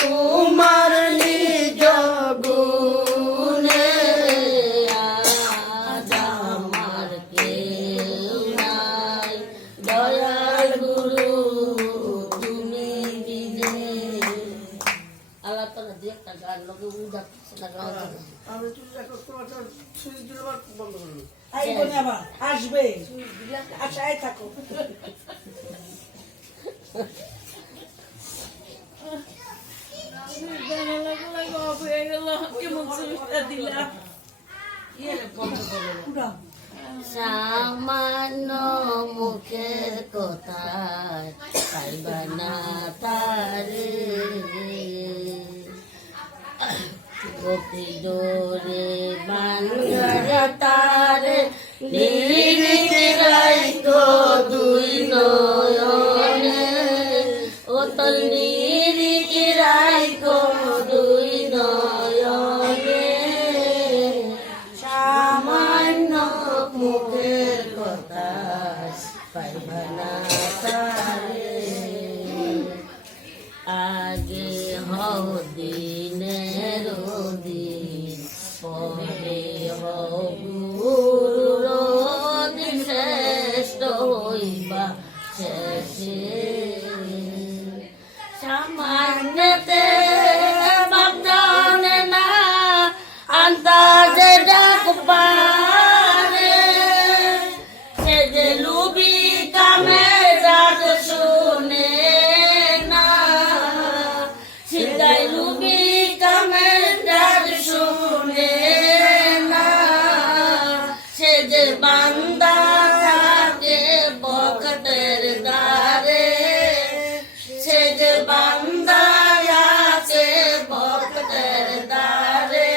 তোমার নিজ গুণে আজ আমার কেউ নাই, দয়াল গুরু তুমি বিনে। আল্লাহ তাআলা দিয়ে একটা গান লোকে বুঝাচ্ছে না গাওয়া যাবে। আমি তুই দেখো তোমার সুইচ দিলে বন্ধ করলো। আইবো না আবার আসবে, আশায় থাকো। সামান্য মুখের কথায় পাইবা না তারে, গতি ডোরে বাংলা তারে নিরাই তো দুই নয়নে, ও তোর নিরাই তো দুই নয়নে। সামান্য মুখের কথা পাইবা না তারে, আগে হও দিনের দিন, পরে হও গুরুর দিন, শ্রেষ্ঠ হইবা শেষে। সামান্যতে বাপদানে না আন্দাজে ডাক পারে, সে যে লুবি কামে ডাক শুনে না, সিদাই লুবি কামে ডাক শুনে না, সে যে বান্দা থাকে বখতের দ্বারে, সে যে বান্দা আছে বখতের দ্বারে।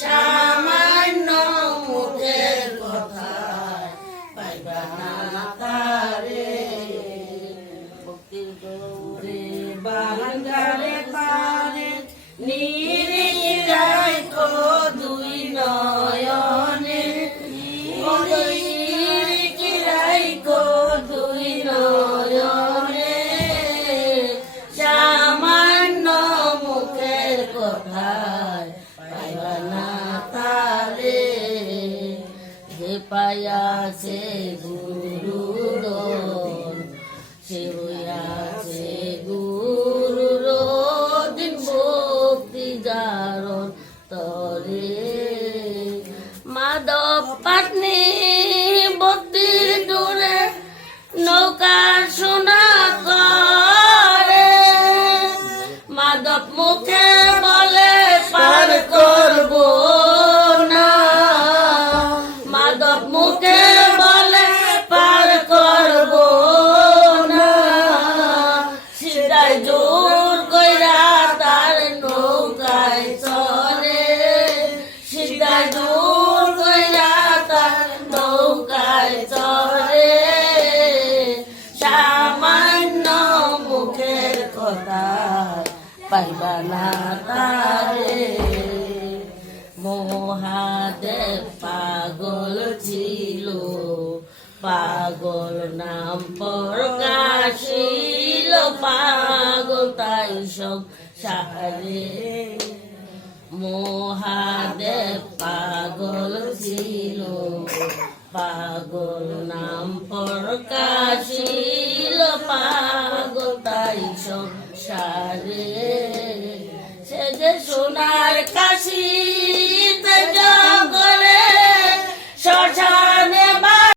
সামান্য মুখের কথায় পাইবা না তারে, ভক্তির গৌরে বাঙ্গালে পারে নিরাই তো দুই নয়নে, নিরাই তো দুই নয়নে। সামান্য মুখের কথায় পাইবা না তারে, যে পাইয়াছে গুরুর সে হইয়াছে গুরুর দিন, ভক্তি জারণ তরে। মাধব পাটনি ভক্তির দূরে নৌকার সোনা করে, মাধব মুখে বলে পার করব না, মাধব মুখে বলে পার করব না, সিদাই জোর কইরা তার নৌকায় চলে, সিদাই জোর কইরা তার নৌকায় চলে। সামান্য মুখের কথা পাইবা না তারে, মহাদেব পাগল ছিল, পাগল নাম প্রকাশিল, পাগল তাই সংসারে। মহাদেব পাগল ছিল, পাগল নাম প্রকাশিল, পাগল তাই সংসারে। সে যে সোনার কাশি